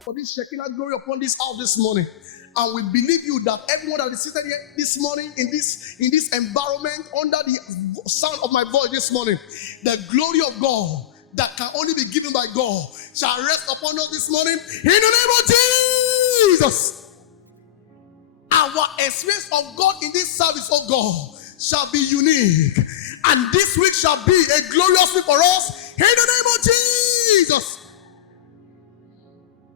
for this Shekinah glory upon this house this morning. And we believe you that everyone that is seated here this morning in this environment under the sound of my voice this morning, the glory of God that can only be given by God shall rest upon us this morning in the name of Jesus. Our experience of God in this service, oh God, shall be unique. And this week shall be a glorious week for us in the name of Jesus.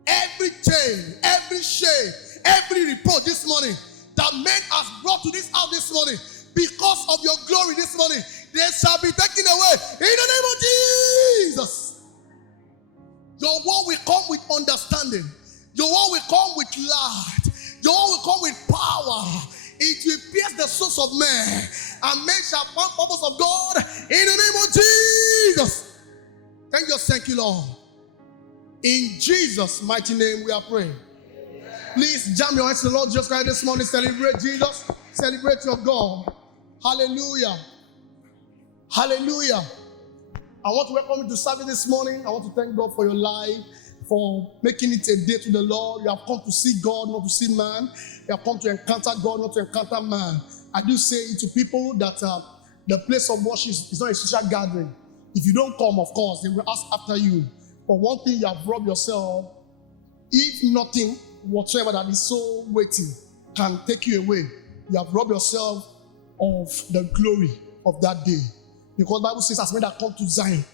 Every chain, every shame, every report this morning that man has brought to this house this morning because of your glory this morning, they shall be taken away in the name of Jesus. Your word will come with understanding. Your word will come with light. Your word will come with power. It will pierce the souls of men, and men shall find purpose of God in the name of Jesus. Thank you, Lord. In Jesus' mighty name we are praying. Please jam your hands to the Lord Jesus Christ this morning. Celebrate Jesus. Celebrate your God. Hallelujah. Hallelujah. I want to welcome you to service this morning. I want to thank God for your life, for making it a day to the Lord. You have come to see God, not to see man. You have come to encounter God, not to encounter man. I do say to people that the place of worship is not a social gathering. If you don't come, of course, they will ask after you. But one thing you have robbed yourself, if nothing whatsoever that is so weighty can take you away, you have robbed yourself of the glory of that day. Because the Bible says, as men that come to Zion,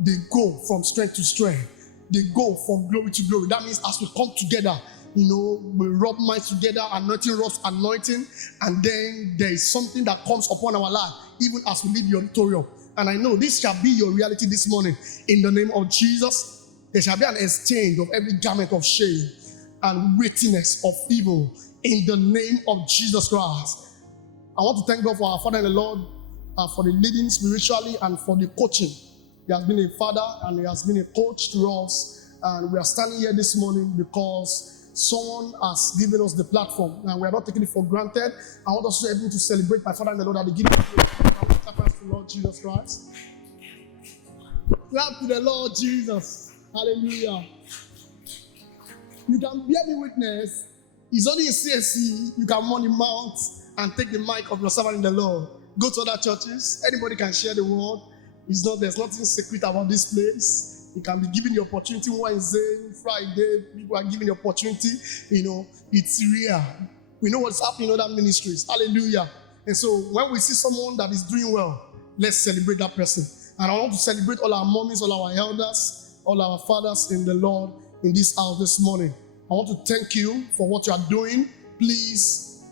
they go from strength to strength. They go from glory to glory. That means as we come together, we rub minds together, anointing rubs anointing, and then there is something that comes upon our life, even as we leave the auditorium. And I know this shall be your reality this morning. In the name of Jesus, there shall be an exchange of every garment of shame and weightiness of evil in the name of Jesus Christ. I want to thank God for our Father and the Lord, for the leading spiritually and for the coaching. He has been a father and he has been a coach to us. And we are standing here this morning because someone has given us the platform and we are not taking it for granted. I want us to be able to celebrate my Father and the Lord at the beginning of the clap to the Lord Jesus Christ. Clap to the Lord Jesus. Hallelujah. You can bear me witness. It's only in CSC you can money mount and take the mic of your servant in the Lord. Go to other churches. Anybody can share the word. There's nothing secret about this place. You can be given the opportunity Wednesday, Friday. People are given the opportunity. It's real. We know what's happening in other ministries. Hallelujah. And so when we see someone that is doing well, let's celebrate that person. And I want to celebrate all our mommies, all our elders, all our fathers in the Lord in this house this morning. I want to thank you for what you are doing. Please,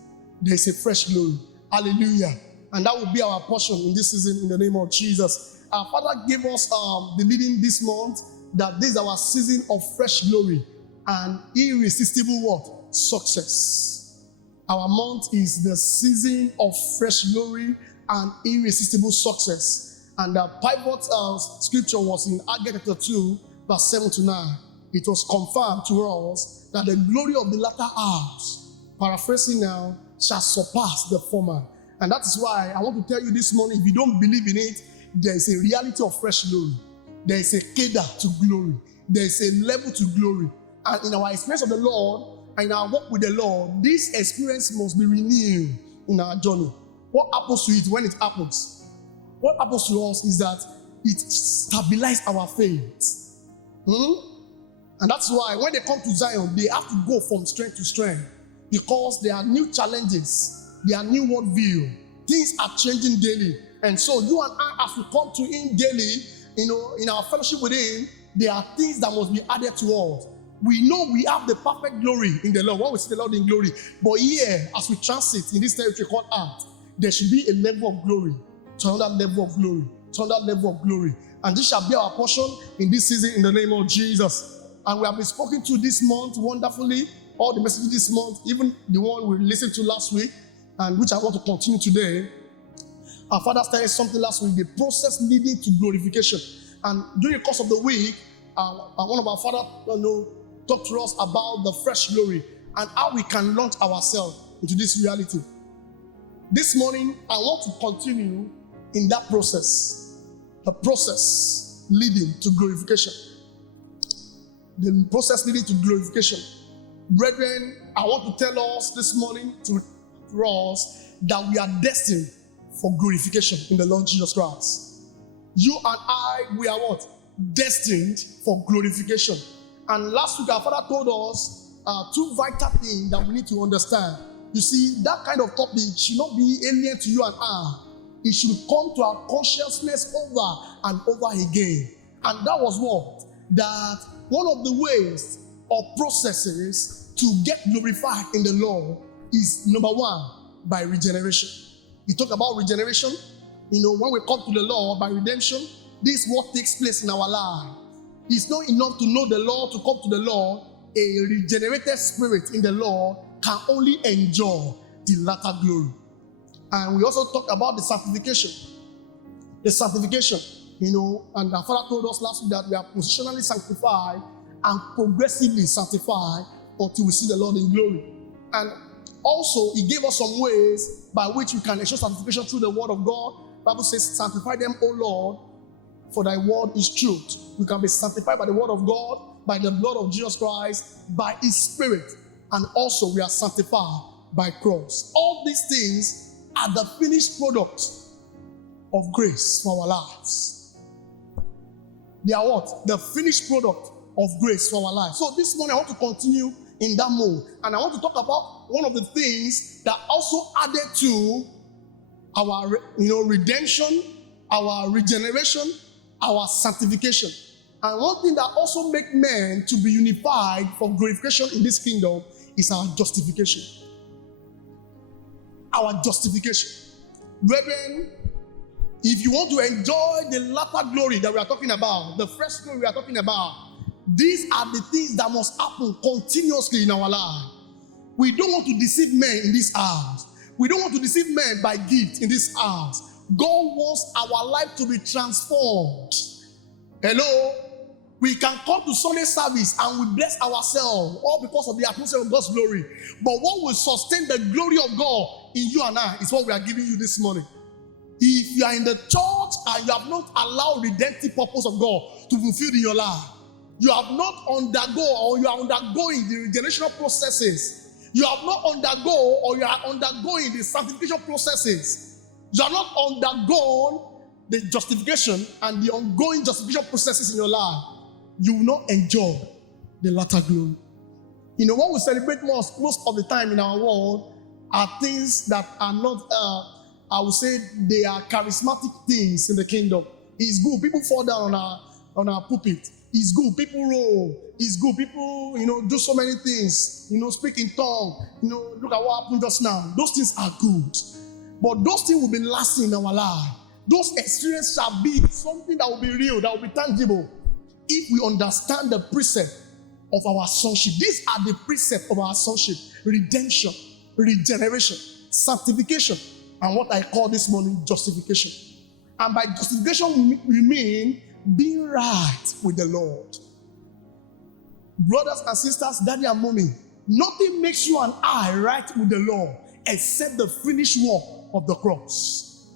there's a fresh glory. Hallelujah. And that will be our portion in this season in the name of Jesus. Our Father gave us the leading this month that this is our season of fresh glory and irresistible what? Success. Our month is the season of fresh glory and irresistible success. And the pivot scripture was in Haggai chapter 2, verse 7 to 9. It was confirmed to us that the glory of the latter house, paraphrasing now, shall surpass the former. And that is why I want to tell you this morning, if you don't believe in it, there is a reality of fresh glory. There is a cadre to glory. There is a level to glory. And in our experience of the Lord, and in our walk with the Lord, this experience must be renewed in our journey. What happens to it when it happens? What happens to us is that it stabilizes our faith. And that's why when they come to Zion, they have to go from strength to strength because there are new challenges, there are new worldview. Things are changing daily. And so you and I, as we come to Him daily, in our fellowship with Him, there are things that must be added to us. We know we have the perfect glory in the Lord. When we see the Lord in glory. But here, as we transit in this territory called earth, there should be a level of glory to another level of glory, to another level of glory. And this shall be our portion in this season in the name of Jesus. And we have been spoken to this month wonderfully. All the messages this month, even the one we listened to last week, and which I want to continue today. Our Father started something last week, the process leading to glorification. And during the course of the week, one of our fathers talked to us about the fresh glory and how we can launch ourselves into this reality. This morning, I want to continue in that process, the process leading to glorification. the process leading to glorification. Brethren, I want to tell us this morning to us that we are destined for glorification in the Lord Jesus Christ. You and I, we are what? Destined for glorification. And last week our Father told us two vital things that we need to understand. You see, that kind of topic should not be alien to you and I. It should come to our consciousness over and over again. And that was what? That one of the ways or processes to get glorified in the Lord is, number one, by regeneration. We talk about regeneration. When we come to the Lord by redemption, this is what takes place in our life. It's not enough to know the Lord, to come to the Lord. A regenerated spirit in the Lord can only enjoy the latter glory. And we also talked about the sanctification. The sanctification, and our Father told us last week that we are positionally sanctified and progressively sanctified until we see the Lord in glory. And also, He gave us some ways by which we can ensure sanctification through the Word of God. The Bible says, sanctify them, O Lord, for thy word is truth. We can be sanctified by the Word of God, by the blood of Jesus Christ, by His Spirit. And also, we are sanctified by cross. All these things are the finished product of grace for our lives. They are what? The finished product of grace for our lives. So this morning I want to continue in that mode. And I want to talk about one of the things that also added to our redemption, our regeneration, our sanctification. And one thing that also makes men to be unified for glorification in this kingdom is our justification. Our justification. Brethren, if you want to enjoy the latter glory that we are talking about, the first glory we are talking about, these are the things that must happen continuously in our life. We don't want to deceive men in this house. We don't want to deceive men by gifts in this house. God wants our life to be transformed. Hello? We can come to Sunday service and we bless ourselves all because of the atmosphere of God's glory. But what will sustain the glory of God in you and I is what we are giving you this morning. If you are in the church and you have not allowed redemptive purpose of God to be fulfilled in your life, you have not you are undergoing the regenerational processes. You have not you are undergoing the sanctification processes. You have not undergone the justification and the ongoing justification processes in your life. You will not enjoy the latter glory. What we celebrate most of the time in our world are things that are not, I would say, they are charismatic things in the kingdom. It's good. People fall down on our pulpit. It's good. People roll. It's good. People, do so many things. Speak in tongue. Look at what happened just now. Those things are good. But those things will be lasting in our life. Those experiences shall be something that will be real, that will be tangible, if we understand the precept of our sonship. These are the precepts of our sonship: redemption, regeneration, sanctification, and what I call this morning justification. And by justification, we mean being right with the Lord. Brothers and sisters, daddy and mommy, nothing makes you and I right with the Lord except the finished work of the cross.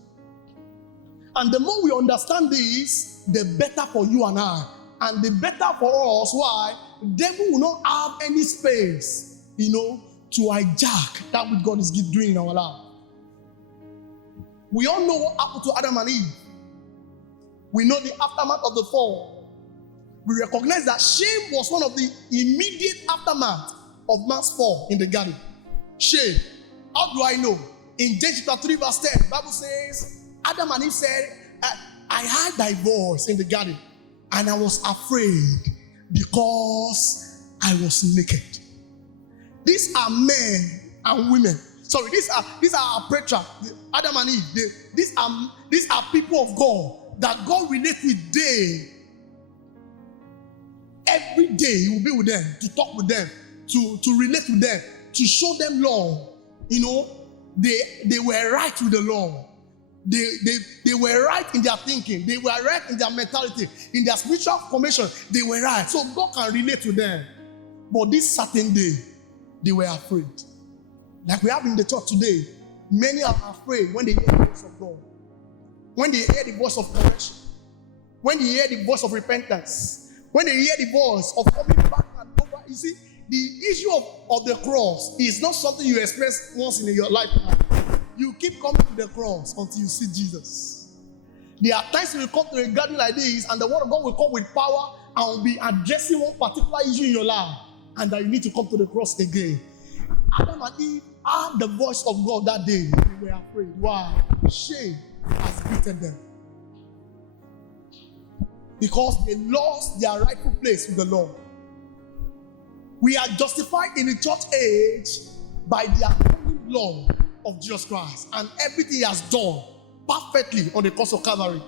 And the more we understand this, the better for you and I. And the better for us. Why? The devil will not have any space, to hijack that which God is doing in our life. We all know what happened to Adam and Eve. We know the aftermath of the fall. We recognize that shame was one of the immediate aftermath of man's fall in the garden. Shame. How do I know? In Genesis chapter 3 verse 10, the Bible says, Adam and Eve said, I heard thy voice in the garden, and I was afraid because I was naked. These are men and women. Sorry, these are our patriarchs, Adam and Eve. These are people of God that God relates with day. Every day He will be with them, to talk with them, to relate with them, to show them love. They were right with the Lord. They were right in their thinking. They were right in their mentality. In their spiritual formation, they were right. So God can relate to them. But this certain day, they were afraid. Like we have in the church today, many are afraid when they hear the voice of God. When they hear the voice of correction. When they hear the voice of repentance. When they hear the voice of coming back You see, the issue of the cross is not something you experience once in your lifetime. You keep coming to the cross until you see Jesus. There are times when you come to a gathering like this, and the word of God will come with power and will be addressing one particular issue in your life, and that you need to come to the cross again. Adam and Eve heard the voice of God that day. They were afraid. Why? Shame has beaten them. Because they lost their rightful place with the Lord. We are justified in the church age by the atoning blood of Jesus Christ, and everything he has done perfectly on the cross of Calvary.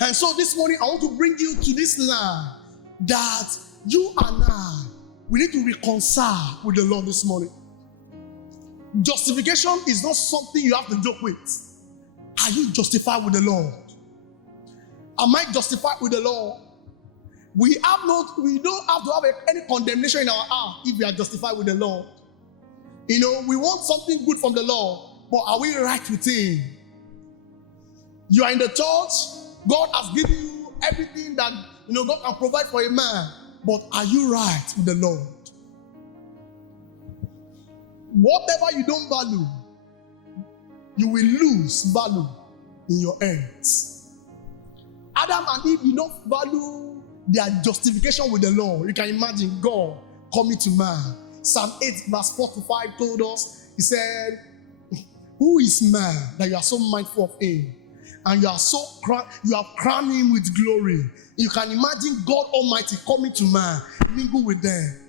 And so this morning I want to bring you to this land that you and I, we need to reconcile with the Lord this morning. Justification is not something you have to joke with. Are you justified with the Lord? Am I justified with the Lord? We don't have to have any condemnation in our heart if we are justified with the Lord. We want something good from the Lord, but are we right with Him? You are in the church, God has given you everything that God can provide for a man, but are you right with the Lord? Whatever you don't value, you will lose value in your hands. Adam and Eve did not value their justification with the Lord. You can imagine God coming to man. Psalm 8 verse 4-5 told us, he said, who is man that you are so mindful of him? And you have crowned him with glory. You can imagine God Almighty coming to man, mingle with them.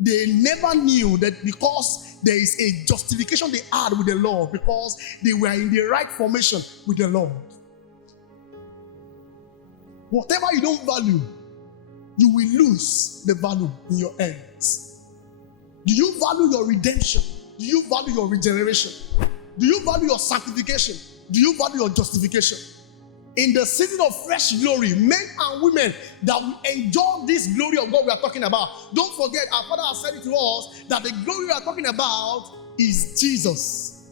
They never knew that because there is a justification they had with the Lord, because they were in the right formation with the Lord. Whatever you don't value, you will lose the value in your hands. Do you value your redemption? Do you value your regeneration? Do you value your sanctification? Do you value your justification? In the season of fresh glory, men and women that will enjoy this glory of God we are talking about. Don't forget, our Father has said it to us that the glory we are talking about is Jesus.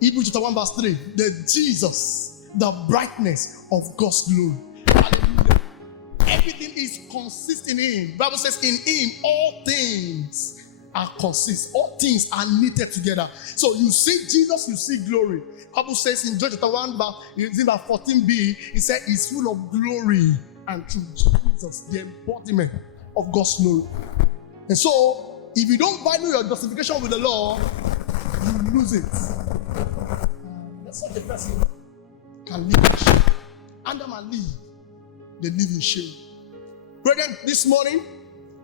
Hebrews chapter 1 verse 3. The Jesus, the brightness of God's glory. Hallelujah. Everything is consist in Him. The Bible says, in Him all things are consist. All things are knitted together. So you see Jesus, you see glory. The Bible says in John chapter 1 verse 14b, it said he's full of glory and truth. Jesus, the embodiment of God's glory. And so, if you don't value your justification with the Lord, you lose it. Such a person can live in shame. Adam and Eve, they live in shame. Brethren, this morning,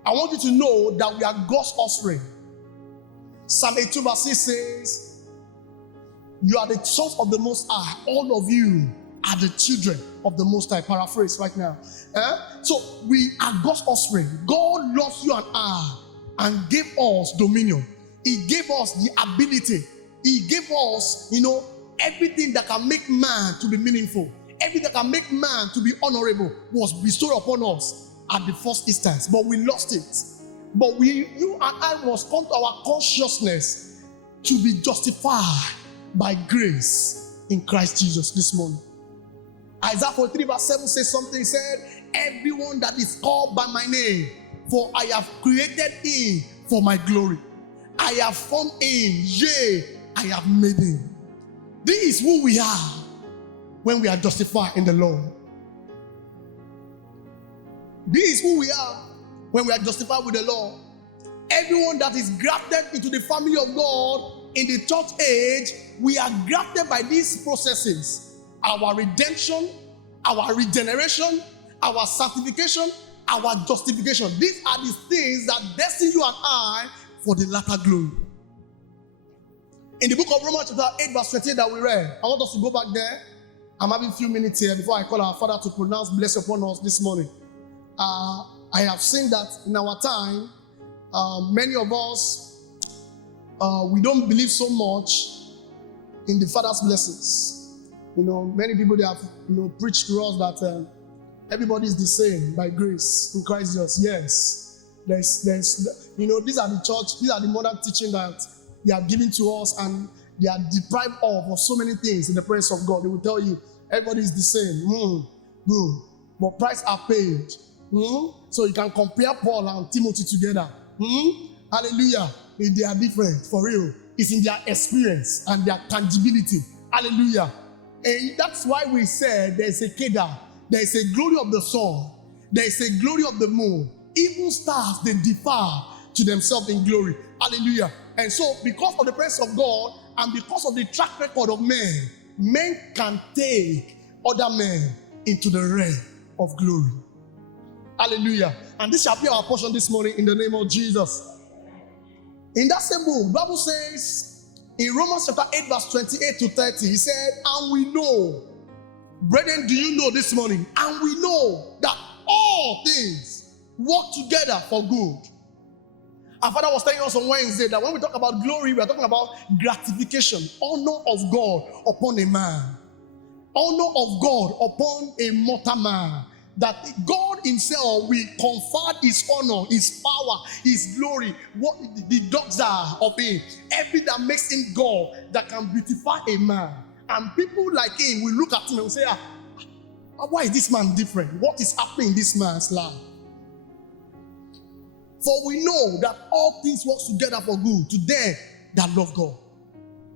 I want you to know that we are God's offspring. Psalm 82 verse 6 says, you are the sons of the Most High. All of you are the children of the Most High. Paraphrase right now. So we are God's offspring. God loves you and I and gave us dominion. He gave us the ability. He gave us, everything that can make man to be meaningful. Everything that can make man to be honorable was bestowed upon us at the first instance, but we lost it. But you and I must come to our consciousness to be justified by grace in Christ Jesus this morning. Isaiah 43 verse 7 says something. He said, everyone that is called by my name, for I have created him for my glory. I have formed him, yea, I have made him. This is who we are when we are justified in the Lord. This is who we are when we are justified with the Lord. Everyone that is grafted into the family of God in the church age, we are grafted by these processes. Our redemption, our regeneration, our sanctification, our justification. These are the things that destine you and I for the latter glory. In the book of Romans chapter 8 verse 28 that we read, I want us to go back there. I'm having a few minutes here before I call our Father to pronounce blessing upon us this morning. I have seen that in our time, many of us, we don't believe so much in the Father's blessings. Many people, they have preached to us that everybody is the same by grace in Christ Jesus. Yes, there's these are the church, these are the modern teaching that they are giving to us, and they are deprived of so many things in the presence of God. They will tell you everybody is the same. Good, but price are paid. So you can compare Paul and Timothy together. Hallelujah. They are different, for real. It's in their experience and their tangibility. Hallelujah. And that's why we said there's a Kedar, there's a glory of the sun, there's a glory of the moon. Even stars, they differ to themselves in glory. Hallelujah. And so, because of the presence of God and because of the track record of men, men can take other men into the realm of glory. Hallelujah. And this shall be our portion this morning in the name of Jesus. In that same book, the Bible says in Romans chapter 8, verse 28 to 30, he said, and we know, brethren, do you know this morning? And we know that all things work together for good. Our father was telling us on Wednesday that when we talk about glory, we are talking about gratification, honor of God upon a man, honor of God upon a mortal man. That God himself will confer his honor, his power, his glory, what the dogs are of him, everything that makes him God, that can beautify a man. And people like him will look at him and say, why is this man different? What is happening in this man's life? For we know that all things work together for good to them that love God.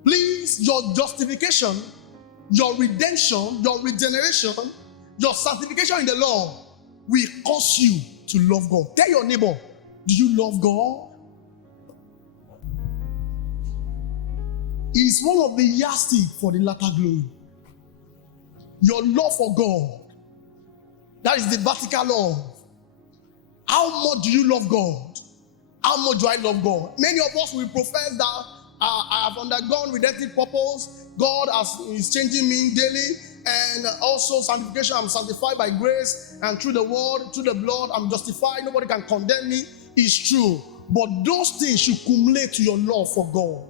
Please, your justification, your redemption, your regeneration, your sanctification in the Lord will cause you to love God. Tell your neighbor, do you love God? It's one of the yardstick for the latter glory. Your love for God. That is the vertical love. How much do you love God? How much do I love God? Many of us will profess that I have undergone redemptive purpose. God is changing me daily. And also sanctification, I'm sanctified by grace, and through the word, through the blood, I'm justified. Nobody can condemn me. It's true. But those things should cumulate to your love for God.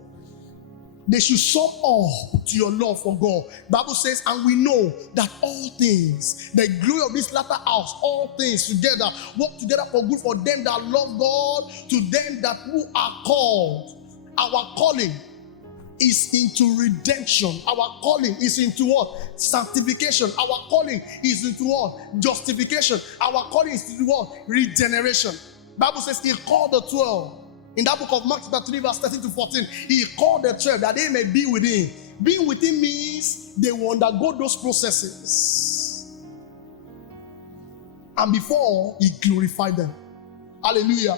They should sum up to your love for God. Bible says, and we know that all things, the glory of this latter house, all things together, work together for good for them that love God, to them that who are called. Our calling is into redemption. Our calling is into what? Sanctification. Our calling is into what? Justification. Our calling is into what? Regeneration. Bible says he called the 12. In that book of Mark chapter 3 verse 13 to 14, he called the 12 that they may be with him. Being with him means they will undergo those processes. And before he glorified them. Hallelujah.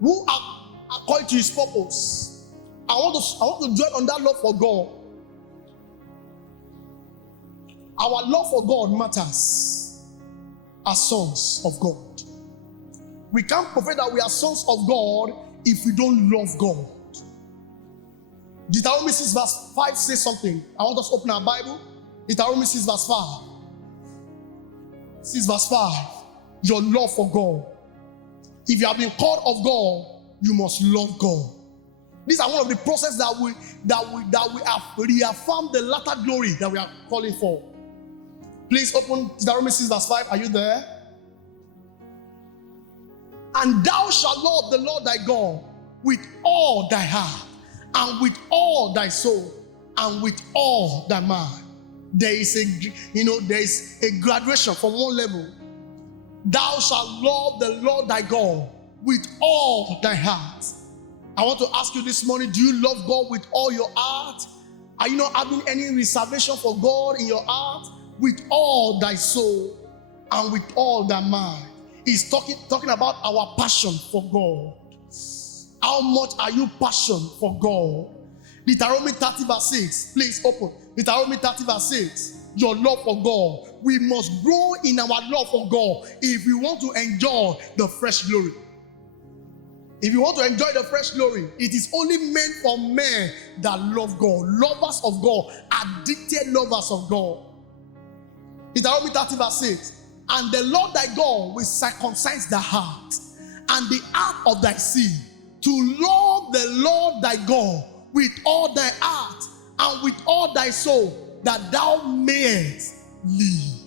Who are according to his purpose. I want to dwell on that love for God. Our love for God matters as sons of God. We can't profess that we are sons of God if we don't love God. Deuteronomy 6 verse 5 says something. I want us to open our Bible. Deuteronomy 6 verse 5. 6 verse 5. Your love for God. If you have been called of God, you must love God. These are one of the processes that we have reaffirmed the latter glory that we are calling for. Please open Deuteronomy 6 verse 5. Are you there? And thou shalt love the Lord thy God with all thy heart, and with all thy soul, and with all thy mind. There is a graduation from one level. Thou shalt love the Lord thy God with all thy heart. I want to ask you this morning, do you love God with all your heart? Are you not having any reservation for God in your heart? With all thy soul and with all thy mind. He's talking about our passion for God. How much are you passionate for God? Deuteronomy 30 verse 6. Please open. Deuteronomy 30 verse 6. Your love for God. We must grow in our love for God if we want to enjoy the fresh glory. If you want to enjoy the fresh glory, it is only meant for men that love God, lovers of God, addicted lovers of God. Deuteronomy 30 verse 6. And the Lord thy God will circumcise the heart and the heart of thy seed, to love the Lord thy God with all thy heart and with all thy soul, that thou mayest live.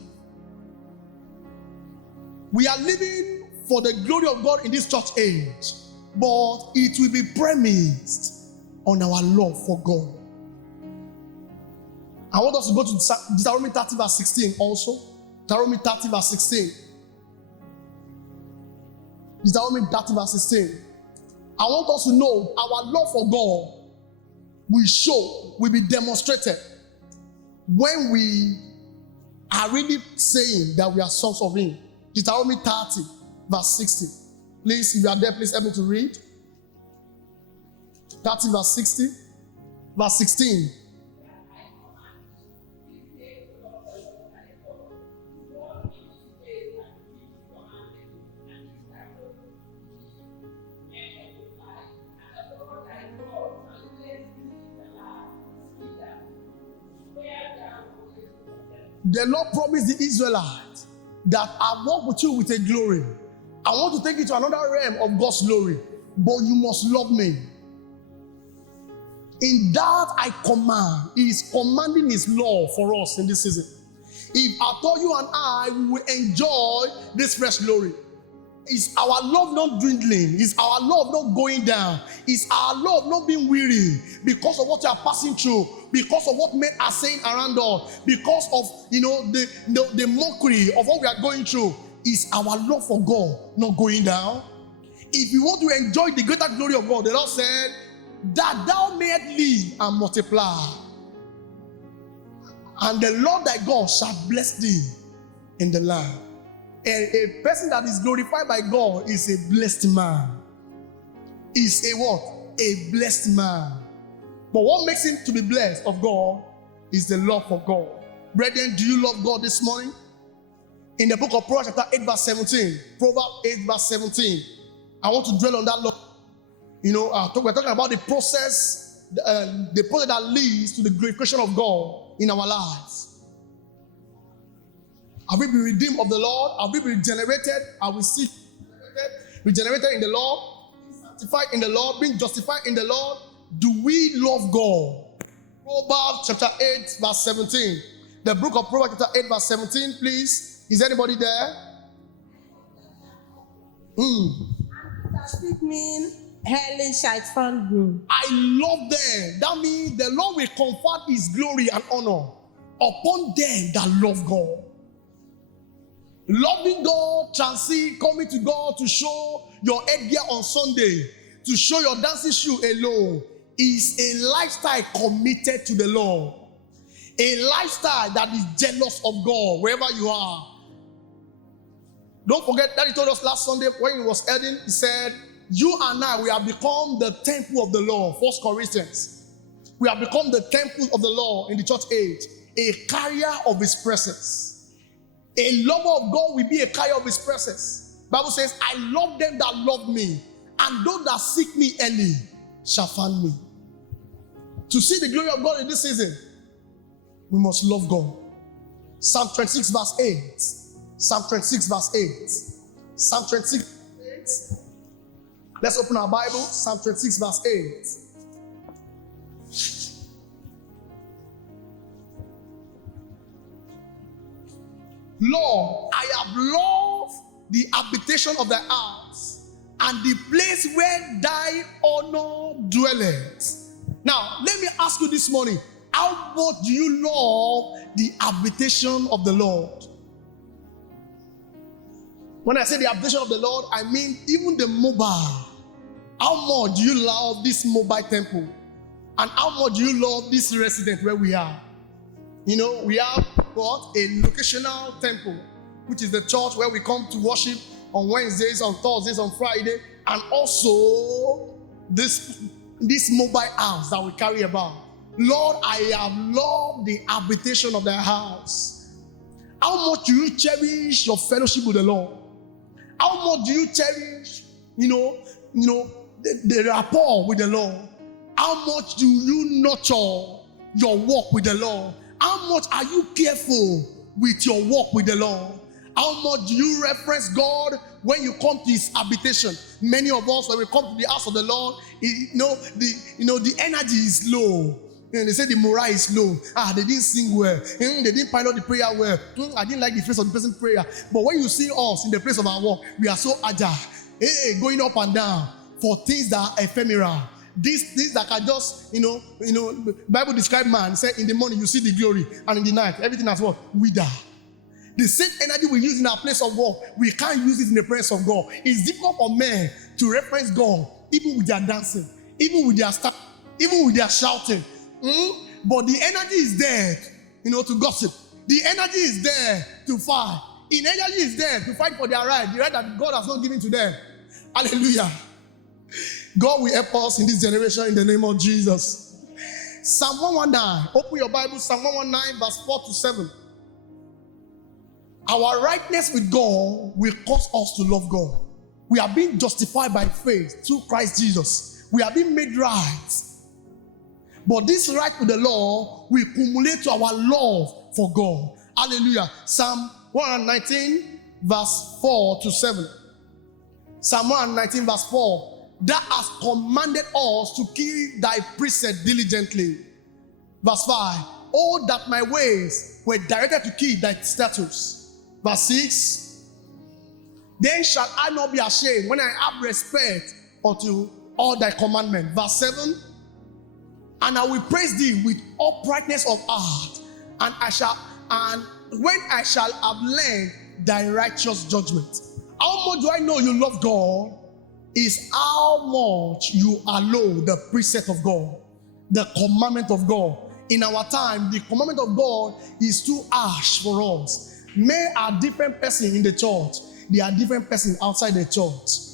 We are living for the glory of God in this church age, but it will be premised on our love for God. I want us to go to Deuteronomy 30 verse 16 also. Deuteronomy 30 verse 16. Deuteronomy 30 verse 16. I want us to know our love for God will be demonstrated when we are really saying that we are sons of Him. Deuteronomy 30 verse 60. Please, if you are there, please help me to read. 30 verse 60. Verse 16. The Lord promised the Israelites that I walk with you with a glory. I want to take you to another realm of God's glory, but you must love me. In that I command. He is commanding His law for us in this season. If I told you and I, we will enjoy this fresh glory. Is our love not dwindling? Is our love not going down? Is our love not being weary because of what you are passing through? Because of what men are saying around us? Because of the mockery of what we are going through? Is our love for God not going down? If you want to enjoy the greater glory of God, the Lord said, that thou mayest live and multiply, and the Lord thy God shall bless thee in the land. And a person that is glorified by God is a blessed man. Is a what? A blessed man. But what makes him to be blessed of God is the love for God. Brethren, do you love God this morning? In the book of Proverbs chapter 8 verse 17, Proverbs 8 verse 17, I want to dwell on that love. We're talking about the process that leads to the glorification of God in our lives. Have we been redeemed of the Lord? Have we been regenerated? Are we still regenerated in the Lord? Sanctified in the Lord? Being justified in the Lord? Do we love God? Proverbs chapter 8 verse 17. The book of Proverbs chapter 8 verse 17, please. Is anybody there? Speak mean Helen shall find good. I love them. That means the Lord will confer His glory and honor upon them that love God. Loving God, transit, coming to God to show your headgear on Sunday, to show your dancing shoe alone, is a lifestyle committed to the Lord. A lifestyle that is jealous of God wherever you are. Don't forget that He told us last Sunday when He was ending, He said, you and I, we have become the temple of the Lord. 1 Corinthians. We have become the temple of the Lord in the church age. A carrier of His presence. A lover of God will be a carrier of His presence. Bible says, I love them that love me, and those that seek me early shall find me. To see the glory of God in this season, we must love God. Psalm 26 verse 8. Psalm 26 verse 8. Psalm 26 verse 8. Let's open our Bible. Psalm 26 verse 8. Lord, I have loved the habitation of thy house, and the place where thy honor dwelleth. Now, let me ask you this morning, how much do you love the habitation of the Lord? When I say the habitation of the Lord, I mean even the mobile. How much do you love this mobile temple? And how much do you love this residence where we are? We have what? A locational temple, which is the church where we come to worship on Wednesdays, on Thursdays, on Friday, and also this mobile house that we carry about. Lord, I have loved the habitation of thy house. How much do you cherish your fellowship with the Lord? How much do you cherish, the rapport with the Lord? How much do you nurture your walk with the Lord? How much are you careful with your walk with the Lord? How much do you reference God when you come to His habitation? Many of us, when we come to the house of the Lord, the energy is low. They say the morale is low. They didn't sing well. They didn't pilot the prayer well. I didn't like the face of the person's prayer. But when you see us in the place of our work, we are so agile, going up and down for things that are ephemeral. These that can just, Bible describes man, say in the morning you see the glory, and in the night everything has what? Wither. The same energy we use in our place of work, we can't use it in the presence of God. It's difficult for men to reference God, even with their dancing, even with their stuff, even with their shouting. But the energy is there, to gossip. The energy is there to fight. The energy is there to fight for their right, the right that God has not given to them. Hallelujah. God will help us in this generation in the name of Jesus. Psalm 119. Open your Bible, Psalm 119, verse 4 to 7. Our rightness with God will cause us to love God. We are being justified by faith through Christ Jesus. We are being made right. But this right with the Lord will accumulate to our love for God. Hallelujah. Psalm 119, verse 4 to 7. Psalm 119, verse 4. Thou hast commanded us to keep thy precept diligently. Verse 5. Oh, that my ways were directed to keep thy statutes. Verse 6. Then shall I not be ashamed when I have respect unto all thy commandments. Verse 7. And I will praise thee with uprightness of heart, and when I shall have learned thy righteous judgment. How much do I know you love God is how much you allow the precept of God, the commandment of God. In our time, the commandment of God is too harsh for us. Men are different persons in the church. They are different persons outside the church.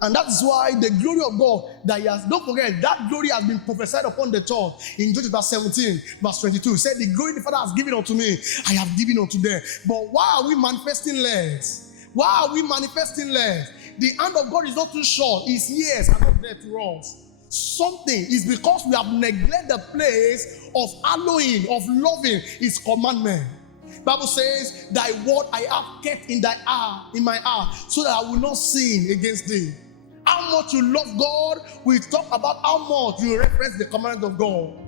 And that is why the glory of God that he has, don't forget, that glory has been prophesied upon the church in John chapter 17, verse 22. It said, the glory the Father has given unto me, I have given unto them. But why are we manifesting less? Why are we manifesting less? The hand of God is not too short. His ears are not there to us. Something is because we have neglected the place of hallowing, of loving his commandment. Bible says, thy word I have kept in my heart, so that I will not sin against thee. How much you love God, we talk about how much you reference the commandment of God.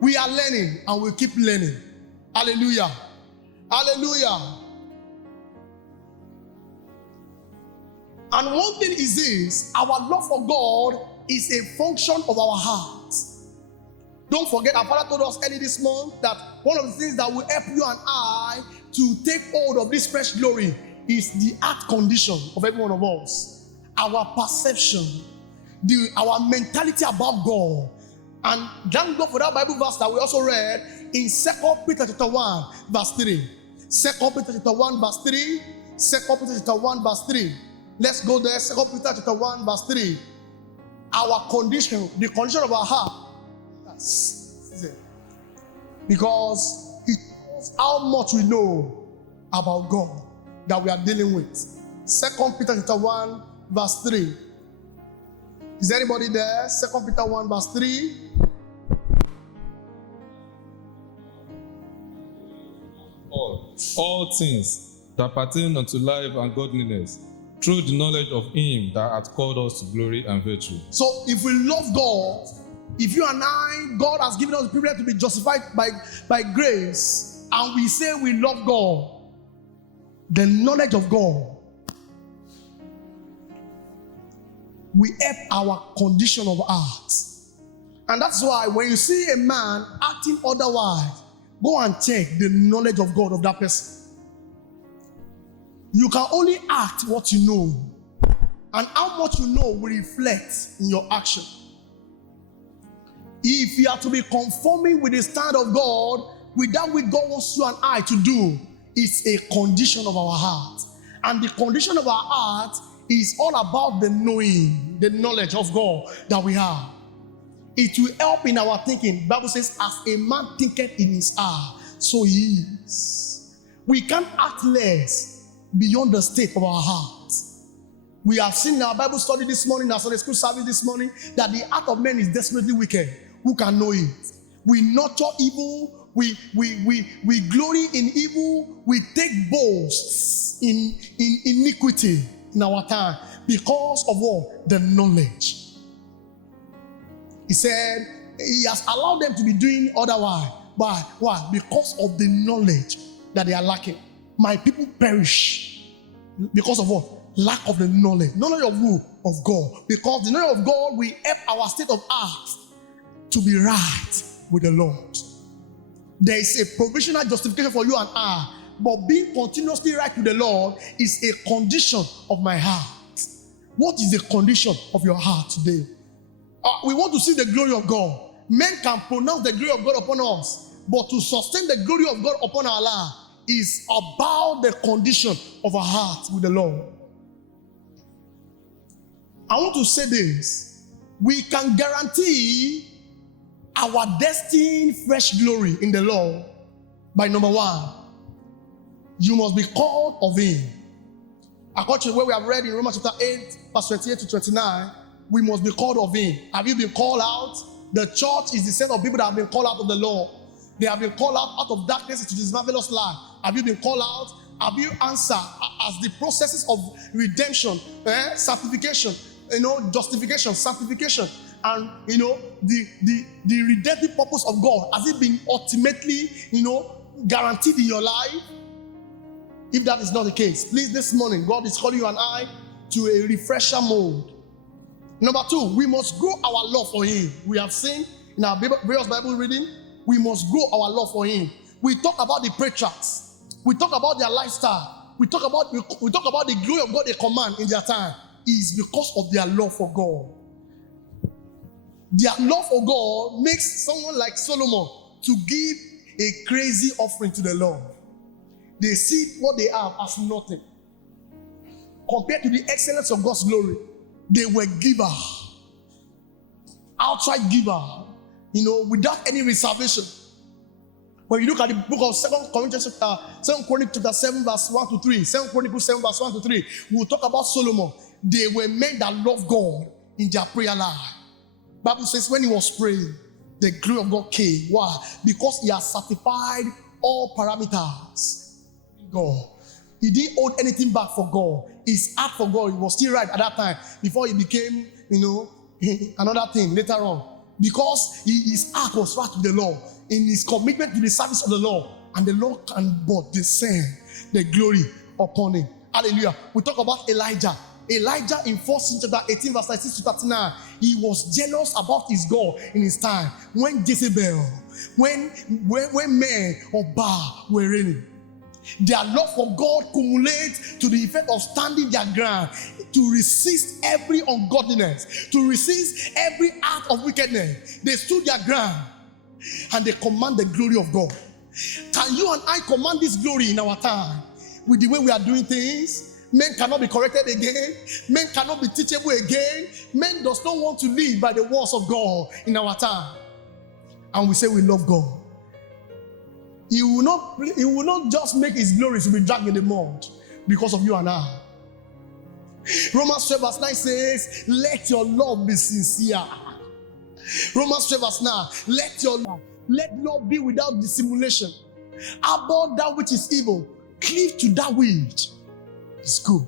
We are learning and we'll keep learning. Hallelujah. Hallelujah. And one thing is this, our love for God is a function of our hearts. Don't forget, our Father told us early this month that one of the things that will help you and I to take hold of this fresh glory is the heart condition of every one of us. Our perception, our mentality about God. And thank God for that Bible verse that we also read in 2 Peter chapter 1, verse 3. 2 Peter chapter 1, verse 3. 2 Peter chapter 1, verse 3. Let's go there. 2 Peter chapter 1, verse 3. Our condition, the condition of our heart. Because it shows how much we know about God that we are dealing with. 2 Peter chapter 1, verse 3. Is there anybody there? 2 Peter 1, verse 3. All things that pertain unto life and godliness, through the knowledge of him that hath called us to glory and virtue. So if we love God, if you and I, God has given us the privilege to be justified by grace, and we say we love God, the knowledge of God will help our condition of heart. And that's why when you see a man acting otherwise, go and check the knowledge of God of that person. You can only act what you know, and how much you know will reflect in your action. If you are to be conforming with the standard of God, with that which God wants you and I to do, it's a condition of our heart. And the condition of our heart is all about the knowing, the knowledge of God that we have. It will help in our thinking. The Bible says, as a man thinketh in his heart, so he is. We can't act less beyond the state of our hearts. We have seen in our Bible study this morning, our Sunday school service this morning, that the heart of man is desperately wicked. Who can know it? We nurture evil, we glory in evil, we take boasts in iniquity in our time because of what? The knowledge. He said he has allowed them to be doing otherwise. Why? Because of the knowledge that they are lacking. My people perish because of what? Lack of the knowledge. Knowledge of who? Of God. Because the knowledge of God will help our state of heart to be right with the Lord. There is a provisional justification for you and I but being continuously right with the Lord is a condition of my heart. What is the condition of your heart today? We want to see the glory of God. Men can pronounce the glory of God upon us, but to sustain the glory of God upon our life is about the condition of our heart with the Lord. I want to say this. We can guarantee our destined fresh glory in the Lord by number one, you must be called of Him. According to what we have read in Romans chapter 8, verse 28 to 29, we must be called of Him. Have you been called out? The church is the set of people that have been called out of the Lord. They have been called out of darkness into this marvelous light. Have you been called out? Have you answered as the processes of redemption, sanctification, justification, sanctification, and the redemptive purpose of God, has it been ultimately guaranteed in your life? If that is not the case, please, this morning God is calling you and I to a refresher mode. Number two, we must grow our love for Him. We have seen in our various Bible reading, we must grow our love for Him. We talk about the preachers. We talk about their lifestyle. We talk about the glory of God they command in their time. It is because of their love for God. Their love for God makes someone like Solomon to give a crazy offering to the Lord. They see what they have as nothing compared to the excellence of God's glory. They were giver, outright giver, without any reservation. When you look at the book of 2 Chronicles chapter 7 verse 1 to 3, 2 Chronicles 7 verse 1 to 3, we'll talk about Solomon. They were men that loved God in their prayer life. Bible says when he was praying, the glory of God came. Why? Because he has certified all parameters. God. He didn't hold anything back for God. His heart for God, he was still right at that time before he became, another thing later on. Because his heart was right with the Lord in his commitment to the service of the Lord, and the Lord can but descend the glory upon him. Hallelujah. We talk about Elijah. Elijah in 1 chapter 18 verse 36 to 39, he was jealous about his God in his time when Jezebel, when men of Baal were reigning. Their love for God cumulates to the effect of standing their ground, to resist every ungodliness, to resist every act of wickedness. They stood their ground and they command the glory of God. Can you and I command this glory in our time with the way we are doing things? Men cannot be corrected again. Men cannot be teachable again. Men does not want to live by the words of God in our time. And we say we love God. He will not just make His glory to be dragged in the mud because of you and I. Romans 12 verse 9 says, let your love be sincere. Romans 12 verse 9, let love be without dissimulation. Abhor that which is evil, cleave to that which is good.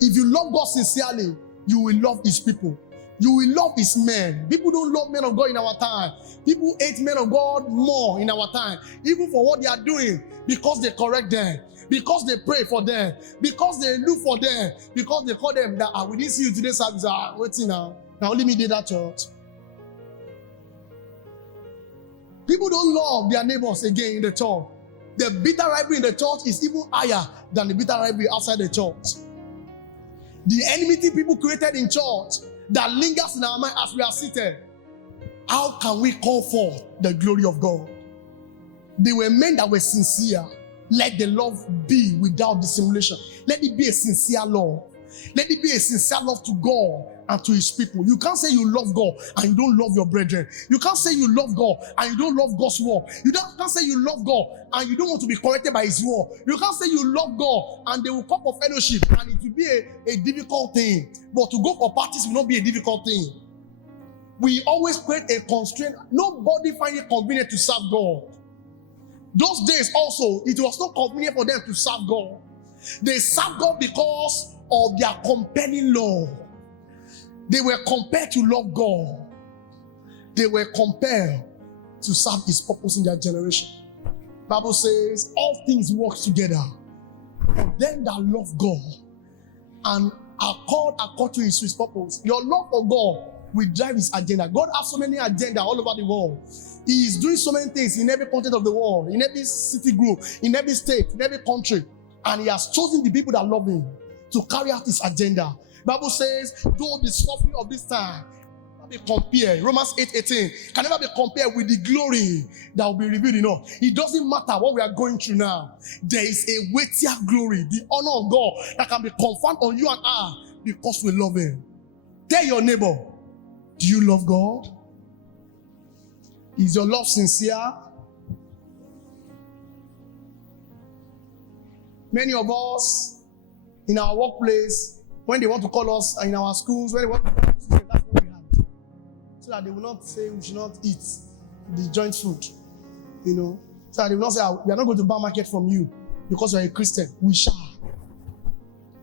If you love God sincerely, you will love His people. You will love His men. People don't love men of God in our time. People hate men of God more in our time, even for what they are doing, because they correct them, because they pray for them, because they look for them, because they call them that we didn't see you today's service. Waiting now. Now only me did that church. People don't love their neighbors again in the church. The bitter rivalry in the church is even higher than the bitter rivalry outside the church. The enmity people created in church that lingers in our mind as we are seated. How can we call forth the glory of God? They were men that were sincere. Let the love be without dissimulation. Let it be a sincere love. Let it be a sincere love to God and to His people. You can't say you love God and you don't love your brethren. You can't say you love God and you don't love God's word. You can't say you love God and you don't want to be corrected by His word. You can't say you love God and they will come for fellowship and it will be a difficult thing. But to go for parties will not be a difficult thing. We always create a constraint. Nobody find it convenient to serve God. Those days also, it was not convenient for them to serve God. They served God because of their compelling love. They were compelled to love God. They were compelled to serve His purpose in their generation. Bible says, all things work together for them that love God and are called according to His purpose. Your love for God will drive His agenda. God has so many agendas all over the world. He is doing so many things in every continent of the world, in every city group, in every state, in every country. And he has chosen the people that love him to carry out his agenda. The Bible says, though the suffering of this time cannot be compared, Romans 8:18, can never be compared with the glory that will be revealed in us. It doesn't matter what we are going through now. There is a weightier glory, the honor of God that can be conferred on you and I because we love him. Tell your neighbor, do you love God? Is your love sincere? Many of us in our workplace, when they want to call us in our schools, when they want to call us, that's what we have. So that they will not say we should not eat the joint food. So that they will not say, we are not going to buy market from you because you are a Christian. We shall.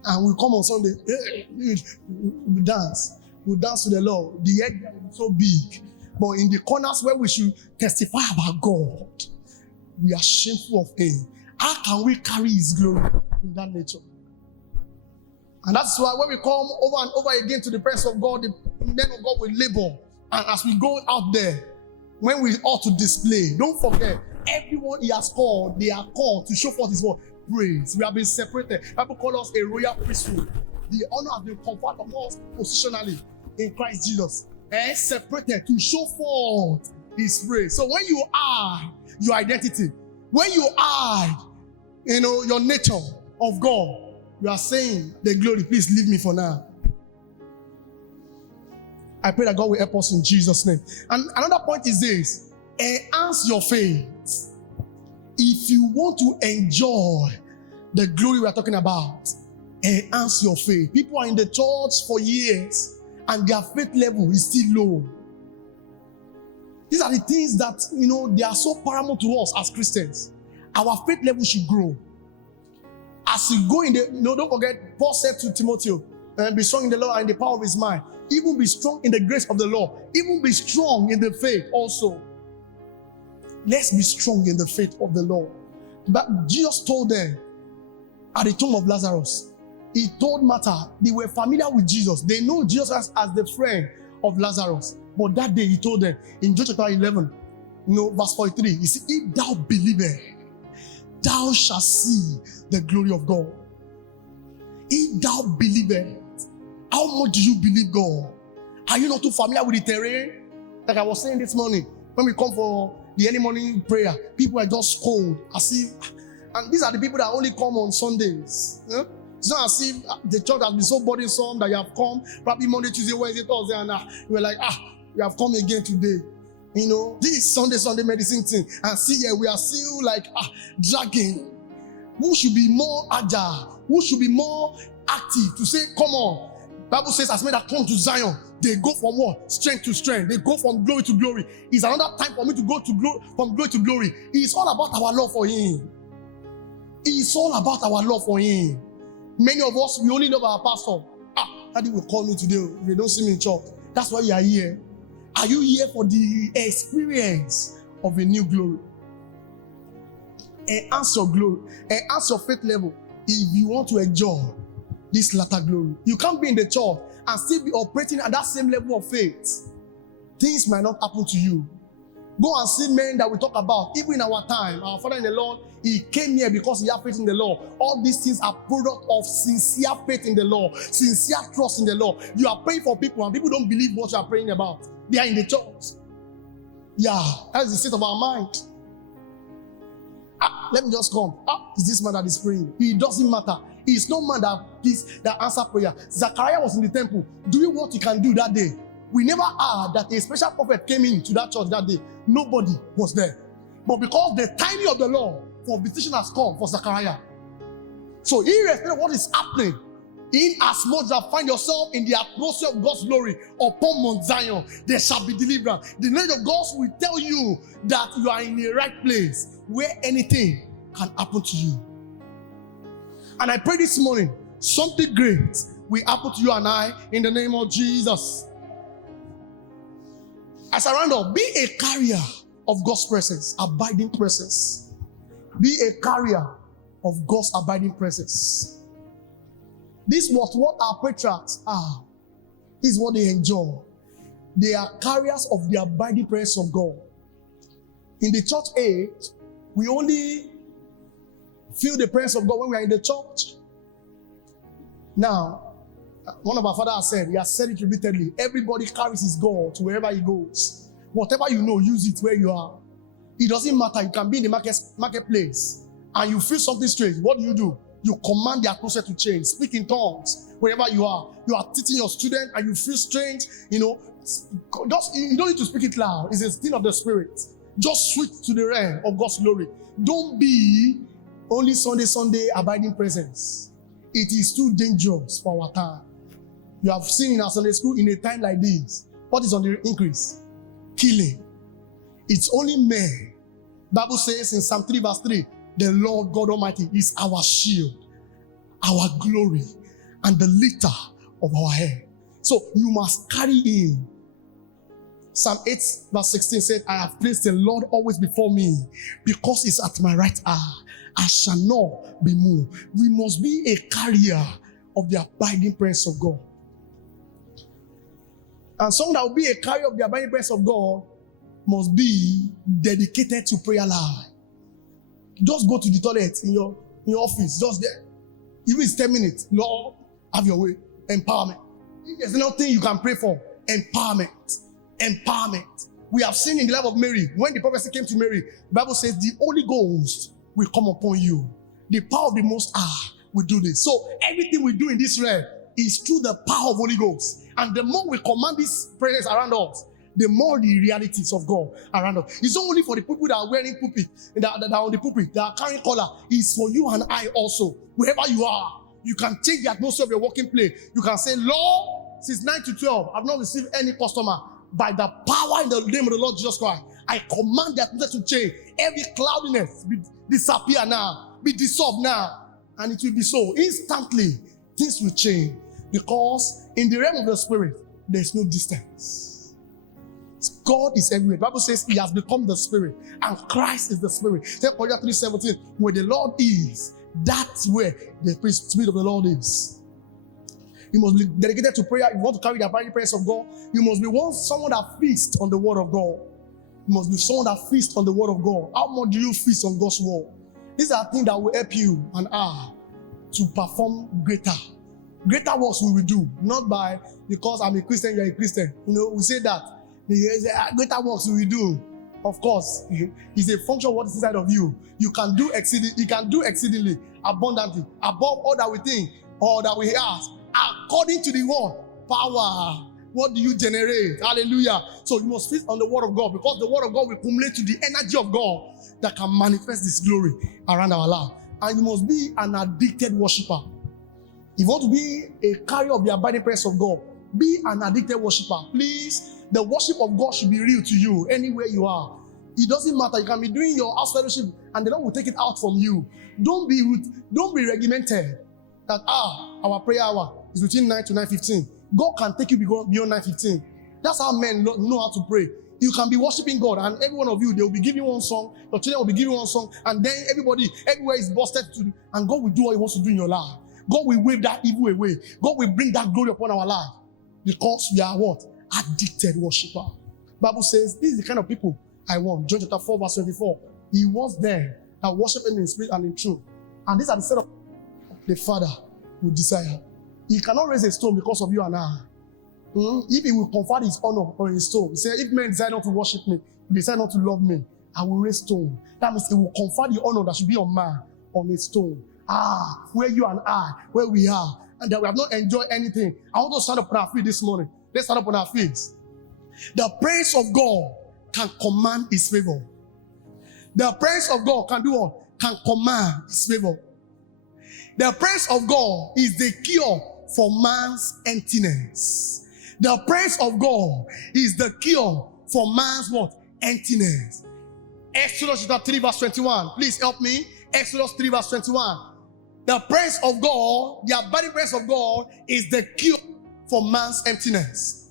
And we come on Sunday, we dance. We dance to the Lord. The head is so big. But in the corners where we should testify about God, we are shameful of him. How can we carry his glory in that nature? And that's why when we come over and over again to the presence of God, the men of God will labor. And as we go out there, when we ought to display, don't forget, everyone he has called, they are called to show forth his word. Praise. We have been separated. People call us a royal priesthood. The honor has been conferred on us positionally in Christ Jesus. And separated to show forth his praise. So when you hide your identity, when you hide, your nature of God, you are saying the glory, please leave me for now. I pray that God will help us in Jesus' name. And another point is this: enhance your faith. If you want to enjoy the glory we are talking about, enhance your faith. People are in the church for years and their faith level is still low. These are the things that, they are so paramount to us as Christians. Our faith level should grow. As you go in don't forget, Paul said to Timothy, be strong in the Lord and in the power of his mind. Even be strong in the grace of the Lord. Even be strong in the faith also. Let's be strong in the faith of the Lord. But Jesus told them at the tomb of Lazarus, he told Martha, they were familiar with Jesus. They know Jesus as the friend of Lazarus. But that day he told them, in John chapter 11, verse 43, he said, if thou believest, thou shalt see the glory of God. If thou believest, how much do you believe God? Are you not too familiar with the terrain? Like I was saying this morning, when we come for the early morning prayer, people are just cold, as if, and these are the people that only come on Sundays. It's not as if the church has been so burdensome that you have come probably Monday, Tuesday, Wednesday, Thursday, and you were like, you have come again today. This Sunday medicine thing, and see here we are still like dragging. Who should be more agile? Who should be more active to say, come on? Bible says, as men that come to Zion, they go from what? Strength to strength. They go from glory to glory. It's another time for me to go to from glory to glory. It's all about our love for him. It's all about our love for him. Many of us, we only love our pastor. Daddy will call me today. They don't see me in church. That's why you are here. Are you here for the experience of a new glory? Enhance your glory. Enhance your faith level if you want to enjoy this latter glory. You can't be in the church and still be operating at that same level of faith. Things might not happen to you. Go and see men that we talk about, even in our time. Our father in the Lord, he came here because he had faith in the Lord. All these things are product of sincere faith in the Lord, sincere trust in the Lord. You are praying for people and people don't believe what you are praying about. They are in the church. Yeah, that is the state of our mind. Let me just come. Is this man that is praying? It doesn't matter. It's no man that answer prayer. Zachariah was in the temple doing what he can do that day. We never heard that a special prophet came into that church that day. Nobody was there. But because the timing of the Lord for visitation has come for Zachariah. So irrespective of what is happening, in as much as you find yourself in the atmosphere of God's glory upon Mount Zion, there shall be deliverance. The knowledge of God will tell you that you are in the right place where anything can happen to you. And I pray this morning, something great will happen to you and I in the name of Jesus. As I round up, be a carrier of God's presence, abiding presence. Be a carrier of God's abiding presence. This was what our patriarchs are. This is what they enjoy. They are carriers of the abiding presence of God. In the church age, we only feel the presence of God when we are in the church. Now, one of our fathers said, he has said it repeatedly, everybody carries his God to wherever he goes. Whatever you know, use it where you are. It doesn't matter. You can be in the marketplace and you feel something strange. What do? You command the atmosphere to change. Speak in tongues wherever you are. You are teaching your student and you feel strange. You don't need to speak it loud. It's a thing of the Spirit. Just switch to the realm of God's glory. Don't be only Sunday abiding presence. It is too dangerous for our time. You have seen in our Sunday school, in a time like this, what is on the increase? Killing. It's only men. Bible says in Psalm 3 verse 3, the Lord God Almighty is our shield, our glory, and the lifter of our head. So you must carry in. Psalm 8 verse 16 said, I have placed the Lord always before me, because it's at my right hand. I shall not be moved. We must be a carrier of the abiding presence of God. And someone that will be a carrier of the abiding presence of God must be dedicated to prayer life. Just go to the toilet in your office, just there. Even it's 10 minutes. Lord, have your way. Empowerment. There's nothing you can pray for. Empowerment. Empowerment. We have seen in the life of Mary, when the prophecy came to Mary, the Bible says the Holy Ghost will come upon you. The power of the Most High will do this. So everything we do in this realm is through the power of Holy Ghost. And the more we command this presence around us, the more the realities of God around us. It's not only for the people that are wearing pulpit, that are on the pulpit, that are carrying collar. It's for you and I also. Wherever you are, you can change the atmosphere of your working place. You can say, Lord, since 9 to 12, I've not received any customer. By the power in the name of the Lord Jesus Christ, I command the atmosphere to change. Every cloudiness be disappear now, be dissolved now, and it will be so. Instantly, things will change. Because in the realm of the Spirit, there's no distance. God is everywhere. The Bible says he has become the Spirit, and Christ is the Spirit. 2 Corinthians 3:17, where the Lord is, that's where the Spirit of the Lord is. You must be dedicated to prayer. If you want to carry the abiding presence of God, you must be someone that feasts on the Word of God. You must be someone that feasts on the Word of God. How much do you feast on God's Word? These are things that will help you and I to perform greater works we will do. Not by, because I'm a Christian, you're a Christian. We say that. Greater works we will do. Of course, it's a function of what is inside of you. You can do exceedingly, abundantly, above all that we think or that we ask. According to the word, power. What do you generate? Hallelujah. So you must feast on the word of God, because the word of God will accumulate to the energy of God that can manifest this glory around our life. And you must be an addicted worshiper. If you want to be a carrier of the abiding presence of God, be an addicted worshiper. Please, the worship of God should be real to you anywhere you are. It doesn't matter. You can be doing your house fellowship and the Lord will take it out from you. Don't be regimented that our prayer hour is between 9 to 9:15. God can take you beyond 9:15. That's how men know how to pray. You can be worshiping God, and every one of you, they will be giving one song, your children will be giving one song, and then everywhere is busted to, and God will do what he wants to do in your life. God will wave that evil away. God will bring that glory upon our life, because we are what? Addicted worshiper. Bible says this is the kind of people I want. John chapter 4 verse 24. He was there and worship in spirit and in truth. And these are the set of the Father who desire. He cannot raise a stone because of you and I. If he will confer his honor on his stone, he said, if men decide not to worship me, decide not to love me, I will raise stone. That means he will confer the honor that should be on man, on a stone. Where you and I, where we are, and that we have not enjoyed anything. I want to stand up on our feet this morning. Let's stand up on our feet. The praise of God can command his favor. The praise of God can do what? Can command his favor. The praise of God is the cure for man's emptiness. The praise of God is the cure for man's what? Emptiness. Exodus chapter 3 verse 21. Please help me. Exodus 3 verse 21. The praise of God, the abiding praise of God is the cure for man's emptiness.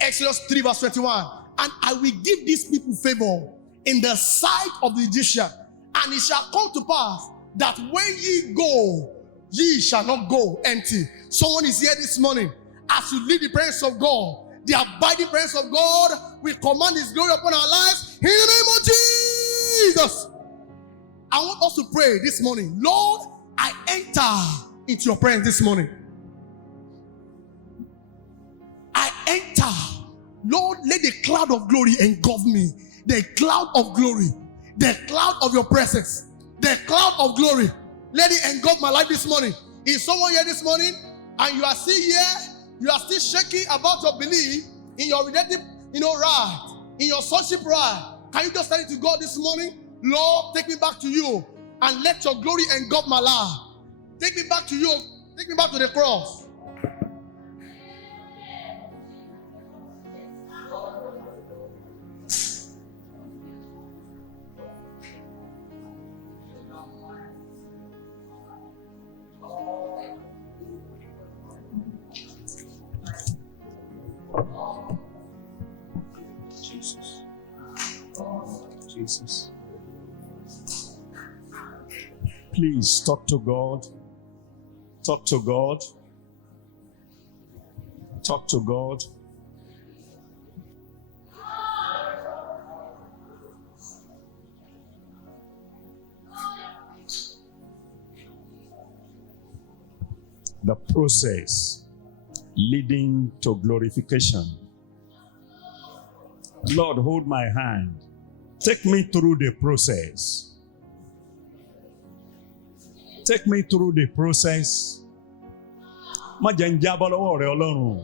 Exodus 3 verse 21. And I will give these people favor in the sight of the Egyptian. And it shall come to pass that when ye go, ye shall not go empty. Someone is here this morning. As you lead the presence of God, the abiding presence of God, we command his glory upon our lives in the name of Jesus. us to pray this morning. Lord, I enter into your presence this morning. I enter. Lord, let the cloud of glory engulf me. The cloud of glory. The cloud of your presence. The cloud of glory. Let it engulf my life this morning. Is someone here this morning and you are still here? You are still shaking about your belief in your redemptive, right, in your sonship right. Can you just tell it to God this morning? Lord, take me back to you and let your glory engulf my life. Take me back to you. Take me back to the cross. Jesus. Please talk to God. Talk to God. Talk to God. The process leading to glorification. Lord, hold my hand. Take me through the process. Take me through the process. Má jẹ́ n jábọ́ lọ́wọ́ rẹ Ọlọ́run.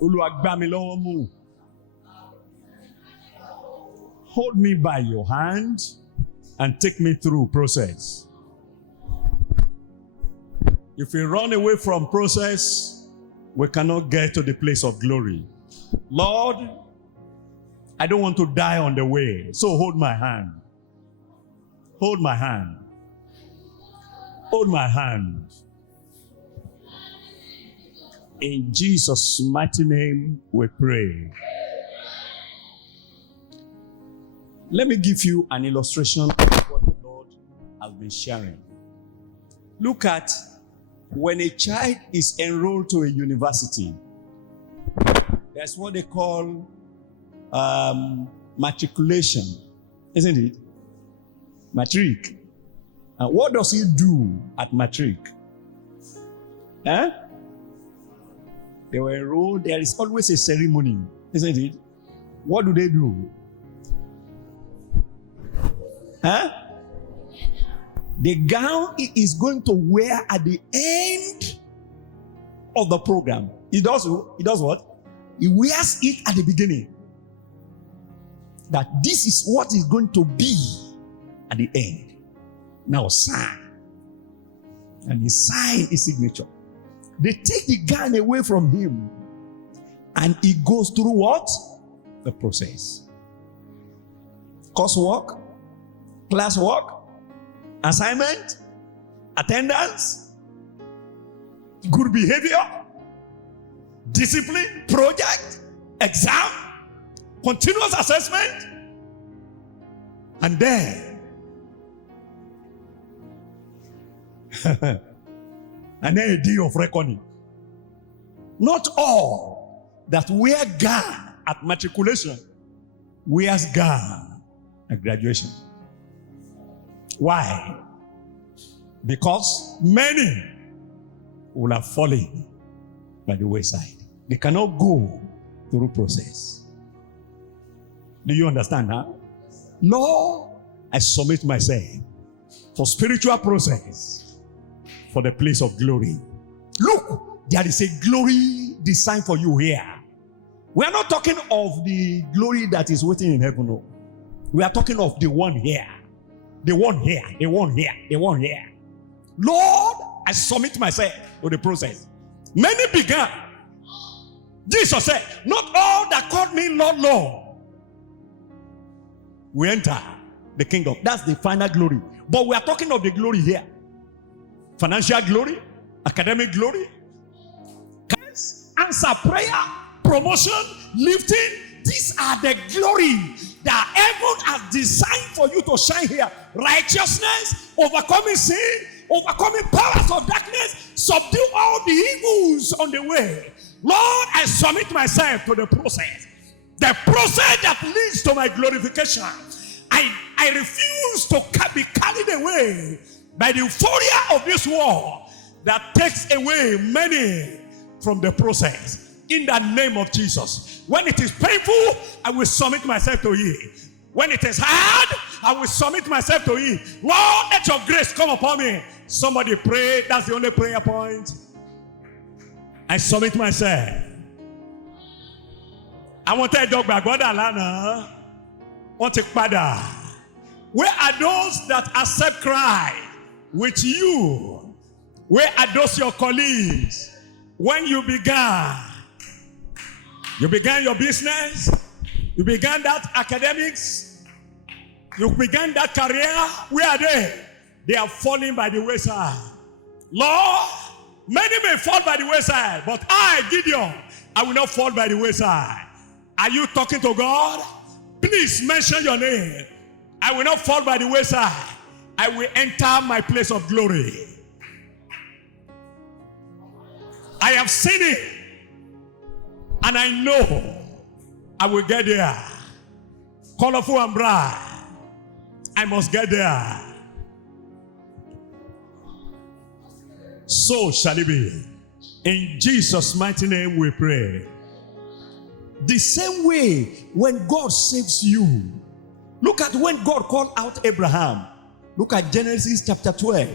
Olúwa gbá mi lọ́wọ́ mú. Hold me by your hand and take me through process. If we run away from process, we cannot get to the place of glory. Lord, I don't want to die on the way, so hold my hand. Hold my hand. Hold my hand. In Jesus' mighty name we pray. Let me give you an illustration of what the Lord has been sharing. Look at when a child is enrolled to a university. That's what they call matriculation, isn't it? Matric. And what does he do at matric? They were enrolled. There is always a ceremony, isn't it? What do they do? The gown he is going to wear at the end of the program. He does what? He wears it at the beginning. That this is what is going to be at the end. Now sign. And he signed his signature. They take the gown away from him. And he goes through what? The process. Coursework, classwork, assignment, attendance, good behavior, discipline, project, exam, continuous assessment, and then a day of reckoning. Not all that wear gown at matriculation wears gown at graduation. Why? Because many will have fallen by the wayside. They cannot go through process. Do you understand, huh? Lord, I submit myself for spiritual process, for the place of glory. Look, there is a glory designed for you here. We are not talking of the glory that is waiting in heaven. No. We are talking of the one here. The one here, the one here, the one here. Lord, I submit myself to the process. Many began. Jesus said, not all that called me Lord, Lord will enter the kingdom. That's the final glory. But we are talking of the glory here. Financial glory, academic glory, answer prayer, promotion, lifting. These are the glory that heaven has designed for you to shine here. Righteousness, overcoming sin, overcoming powers of darkness, subdue all the evils on the way. Lord, I submit myself to the process. The process that leads to my glorification. I I refuse to be carried away by the euphoria of this war that takes away many from the process. In the name of Jesus. When it is painful, I will submit myself to it. When it is hard, I will submit myself to it. Lord, let your grace come upon me. Somebody pray. That's the only prayer point. I submit myself. I want to talk about God alone. Want to pada. Where are those that accept Christ with you? Where are those your colleagues? When you began your business, you began that academics, you began that career. Where are they? They are falling by the wayside. Lord, many may fall by the wayside, but I, Gideon, I will not fall by the wayside. Are you talking to God? Please mention your name. I will not fall by the wayside. I will enter my place of glory. I have seen it, and I know I will get there. Colorful and bright, I must get there. So shall it be. In Jesus' mighty name we pray. The same way when God saves you. Look at when God called out Abraham. Look at Genesis chapter 12.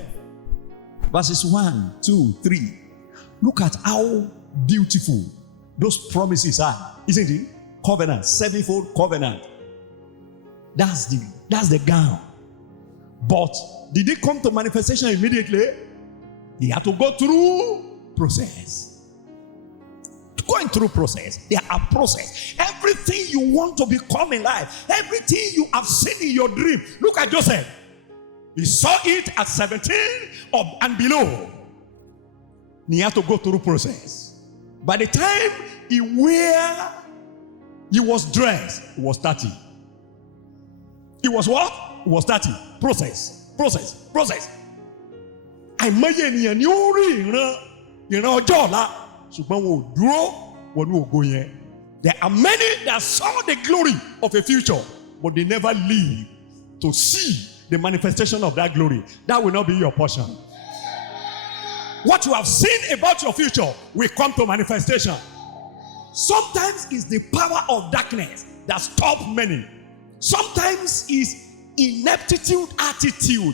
Verses 1, 2, 3. Look at how beautiful those promises are. Isn't it? Covenant, sevenfold covenant. That's the gown. But did it come to manifestation immediately? He had to go through process. Going through process. There are process. Everything you want to become in life, everything you have seen in your dream. Look at Joseph. He saw it at 17 and below. He had to go through process. By the time he was dressed, he was 30. He was what? He was 30. Process. Àìmọye ènìyàn ni ó rí ìran ọjọ́ ọ̀la ṣùgbọ́n wọn ò dúró wọnú ògo yẹn. There are many that saw the glory of a future, but they never live to see the manifestation of that glory. That will not be your portion. What you have seen about your future will come to manifestation. Sometimes it's the power of darkness that stops many. Sometimes it's ineptitude attitude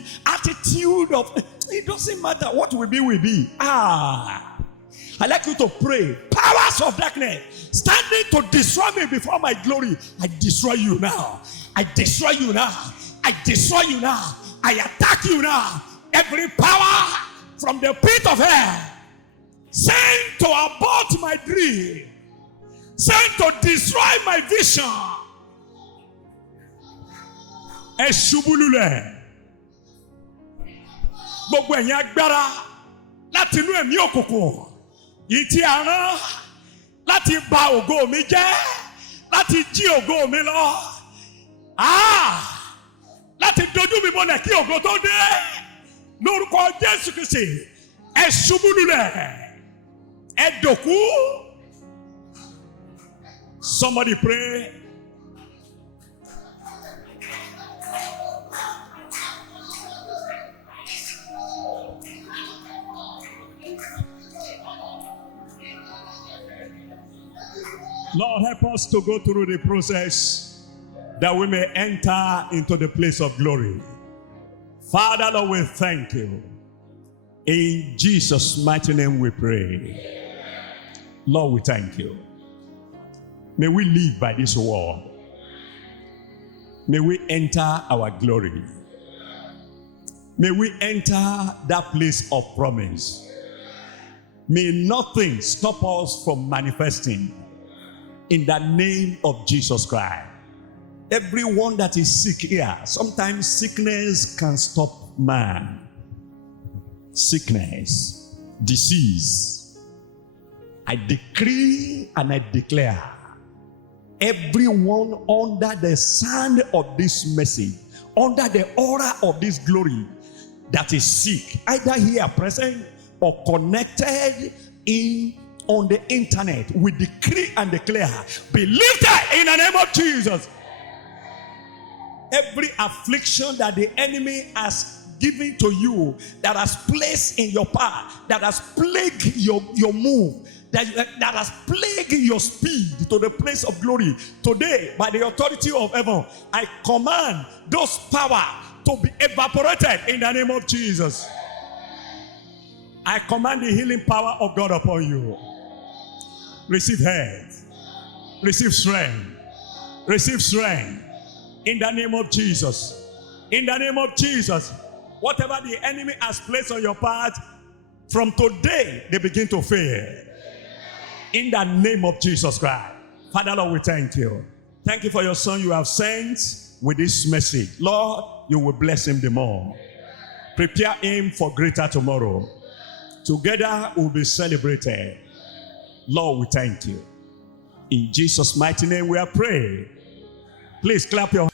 of it doesn't matter what will be. I like you to pray. Powers of darkness standing to destroy me before my glory. I destroy you now. I destroy you now. I destroy you now. I attack you now. Every power from the pit of hell sent to abort my dream, sent to destroy my vision. Ẹ ṣubú lulẹ̀. Gbogbo ẹ̀yin agbára láti inú ẹ̀mí òkùnkùn yìí tí a rán láti bà ògo mi jẹ́, láti jí ògo mi lọ, láti dojú mi bọlẹ̀ kí ògo tó dé. Lórúkọ Jésù Kristi, ẹ ṣubú lulẹ̀, ẹ dòkú. Somebody pray. Lord, help us to go through the process that we may enter into the place of glory. Father, Lord, we thank you. In Jesus' mighty name we pray. Lord, we thank you. May we live by this word. May we enter our glory. May we enter that place of promise. May nothing stop us from manifesting. In the name of Jesus Christ. Everyone that is sick here, sometimes sickness can stop man. Sickness, disease. I decree and I declare, everyone under the sound of this message, under the aura of this glory, that is sick, either here present or connected on the internet, we decree and declare, be lifted in the name of Jesus. Every affliction that the enemy has given to you, that has placed in your path, that has plagued your move, that has plagued your speed to the place of glory. Today, by the authority of heaven, I command those power to be evaporated in the name of Jesus. I command the healing power of God upon you. Receive health. Receive strength. Receive strength. In the name of Jesus. In the name of Jesus. Whatever the enemy has placed on your path, from today, they begin to fail. In the name of Jesus Christ. Father, Lord, we thank you. Thank you for your son you have sent with this message. Lord, you will bless him the more. Prepare him for greater tomorrow. Together we'll be celebrated. Lord, we thank you. In Jesus' mighty name we are praying. Please clap your hands.